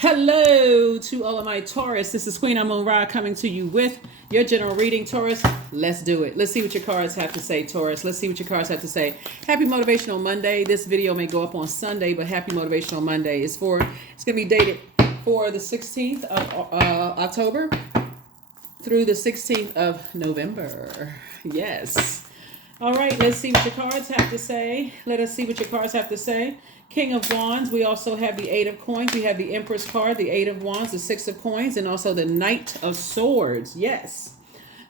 Hello to all of my Taurus. This is Queen Amun Ra coming to you with your general reading, Taurus. Let's do it. Let's see what your cards have to say, Taurus. Let's see what your cards have to say. Happy Motivational Monday. This video may go up on Sunday, but happy Motivational Monday. It's going to be dated for the 16th of October through the 16th of November. Yes. All right, let's see what your cards have to say. Let us see what your cards have to say. King of Wands. We also have the Eight of Coins. We have the Empress card, the Eight of Wands, the Six of Coins, and also the Knight of Swords. Yes.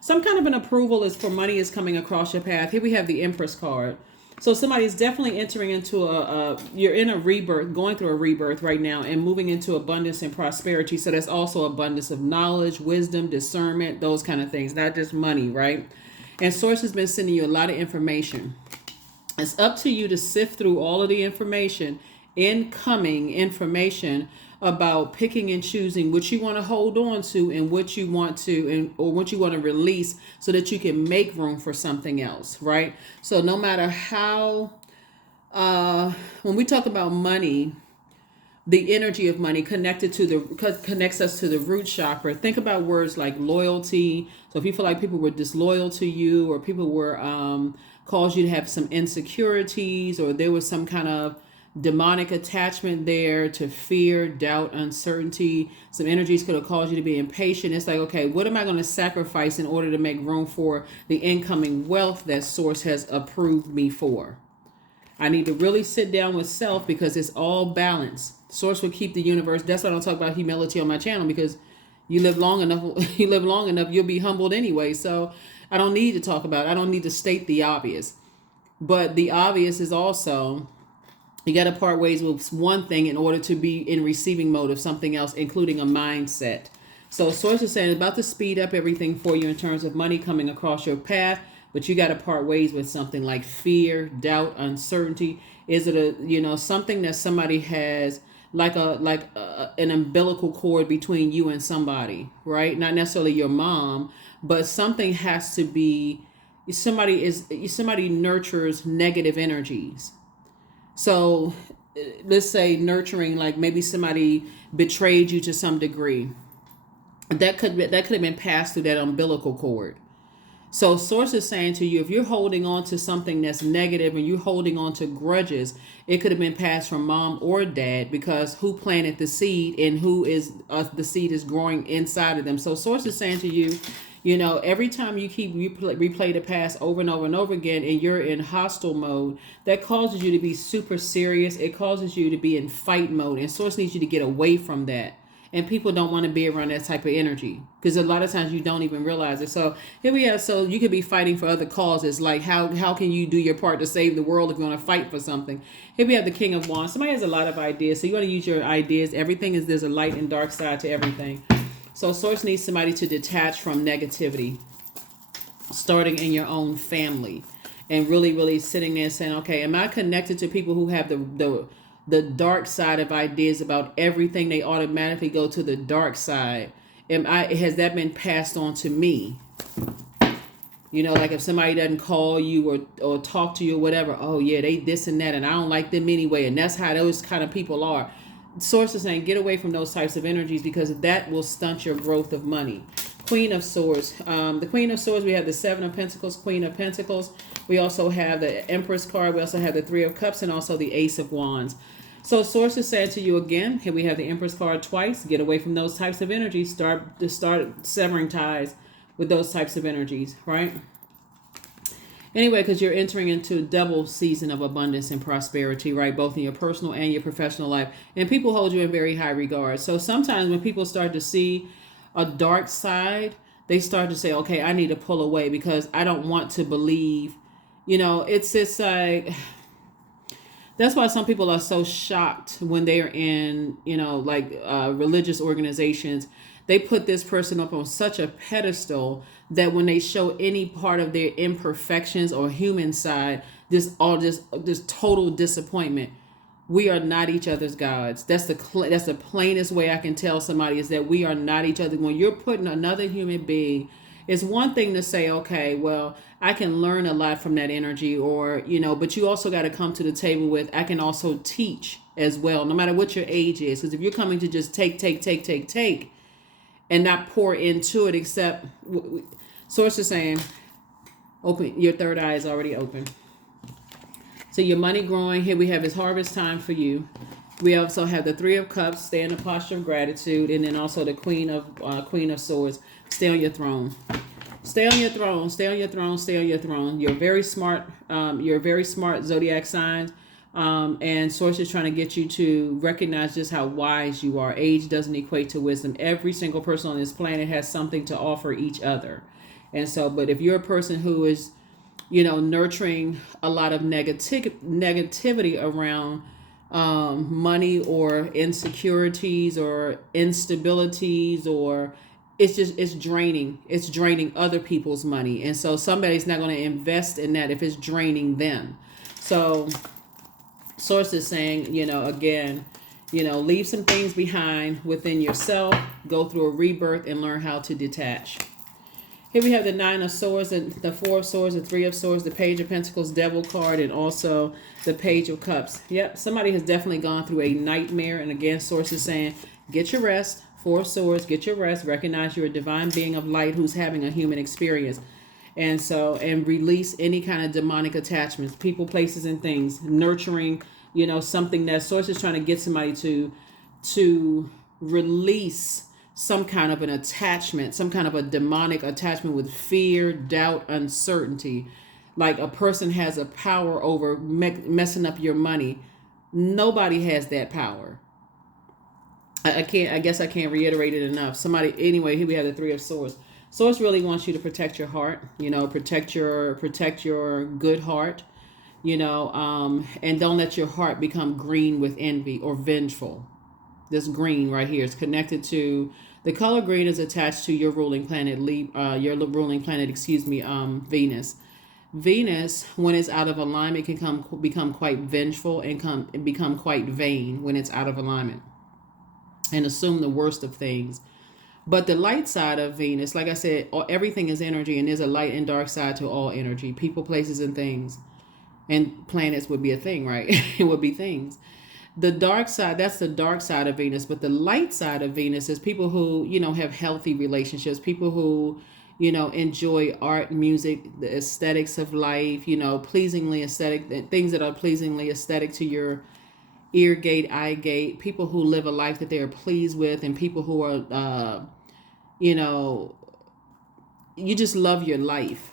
Some kind of an approval is for money is coming across your path. Here we have the Empress card. So somebody's definitely entering into you're in a rebirth, going through a rebirth right now and moving into abundance and prosperity. So that's also abundance of knowledge, wisdom, discernment, those kind of things, not just money, right? And Source has been sending you a lot of information. It's up to you to sift through all of the information, incoming information about picking and choosing what you want to hold on to and what you want to or what you want to release so that you can make room for something else, right? So no matter how, when we talk about money, the energy of money connects us to the root chakra. Think about words like loyalty. So if you feel like people were disloyal to you, or people were caused you to have some insecurities, or there was some kind of demonic attachment there to fear, doubt, uncertainty. Some energies could have caused you to be impatient. It's like, okay, what am I going to sacrifice in order to make room for the incoming wealth that Source has approved me for? I need to really sit down with self because it's all balance. Source will keep the universe. That's why I don't talk about humility on my channel, because you live long enough, you'll be humbled anyway. So I don't need to talk about it. I don't need to state the obvious. But the obvious is also, you got to part ways with one thing in order to be in receiving mode of something else, including a mindset. So Source is saying about to speed up everything for you in terms of money coming across your path, but you got to part ways with something like fear, doubt, uncertainty. Is it something that somebody has, like an umbilical cord between you and somebody, right? Not necessarily your mom, but something has to be, somebody nurtures negative energies. So let's say nurturing, like maybe somebody betrayed you to some degree. That could have been passed through that umbilical cord. So Source is saying to you, if you're holding on to something that's negative and you're holding on to grudges, it could have been passed from mom or dad, because who planted the seed and who is the seed is growing inside of them. So Source is saying to you, every time you keep replay the past over and over and over again, and you're in hostile mode, that causes you to be super serious. It causes you to be in fight mode, and Source needs you to get away from that. And people don't want to be around that type of energy, because a lot of times you don't even realize it. So here we are. So you could be fighting for other causes. Like how can you do your part to save the world if you want to fight for something? Here we have the King of Wands. Somebody has a lot of ideas. So you want to use your ideas. There's a light and dark side to everything. So Source needs somebody to detach from negativity, starting in your own family, and really, really sitting there saying, okay, am I connected to people who have the dark side of ideas about everything? They automatically go to the dark side. Has that been passed on to me? Like if somebody doesn't call you or talk to you or whatever, oh yeah, they this and that, and I don't like them anyway. And that's how those kind of people are. Source is saying, get away from those types of energies, because that will stunt your growth of money. Queen of Swords. The Queen of Swords, we have the Seven of Pentacles, Queen of Pentacles. We also have the Empress card. We also have the Three of Cups, and also the Ace of Wands. So Source is saying to you again, here we have the Empress card twice. Get away from those types of energies. Start severing ties with those types of energies, right? Anyway, because you're entering into a double season of abundance and prosperity, right? Both in your personal and your professional life. And people hold you in very high regard. So sometimes when people start to see a dark side, they start to say, okay, I need to pull away because I don't want to believe. It's just like, that's why some people are so shocked when they're in, religious organizations. They put this person up on such a pedestal that when they show any part of their imperfections or human side, this total disappointment. We are not each other's gods. That's the plainest way I can tell somebody, is that we are not each other. When you're putting another human being, it's one thing to say, okay, well, I can learn a lot from that energy, or, but you also got to come to the table with, I can also teach as well, no matter what your age is. Because if you're coming to just take, and not pour into it, except, Source is saying, open, your third eye is already open. So your money growing, here we have is harvest time for you. We also have the Three of Cups, stay in a posture of gratitude, and then also the Queen of Swords, stay on your throne. Stay on your throne, stay on your throne, stay on your throne. You're very smart. You're a very smart zodiac sign. And Source is trying to get you to recognize just how wise you are. Age doesn't equate to wisdom. Every single person on this planet has something to offer each other. And so, but if you're a person who is, nurturing a lot of negativity around money or insecurities or instabilities, or it's draining other people's money, and so somebody's not going to invest in that if it's draining them. So Source is saying, again, leave some things behind within yourself, go through a rebirth, and learn how to detach. Here we have the Nine of Swords, and the Four of Swords, the Three of Swords, the Page of Pentacles, Devil card, and also the Page of Cups. Yep, somebody has definitely gone through a nightmare. And again, Source is saying, get your rest. Four of Swords, get your rest. Recognize you're a divine being of light who's having a human experience. And release any kind of demonic attachments, people, places, and things. Nurturing, something that Source is trying to get somebody to release some kind of an attachment, some kind of a demonic attachment with fear, doubt, uncertainty. Like a person has a power over messing up your money. Nobody has that power. I guess I can't reiterate it enough. Anyway, here we have the Three of Swords. Source really wants you to protect your heart, protect your good heart, and don't let your heart become green with envy or vengeful. This green right here is connected to, the color green is attached to your ruling planet, Venus. Venus, when it's out of alignment, can become quite vengeful and become quite vain when it's out of alignment, and assume the worst of things. But the light side of Venus, like I said, everything is energy, and there's a light and dark side to all energy. People, places, and things. And planets would be a thing, right? It would be things. The dark side, that's the dark side of Venus. But the light side of Venus is people who, have healthy relationships, people who, enjoy art, music, the aesthetics of life, pleasingly aesthetic, things that are pleasingly aesthetic to your ear gate, eye gate, people who live a life that they are pleased with, and people who are, you just love your life.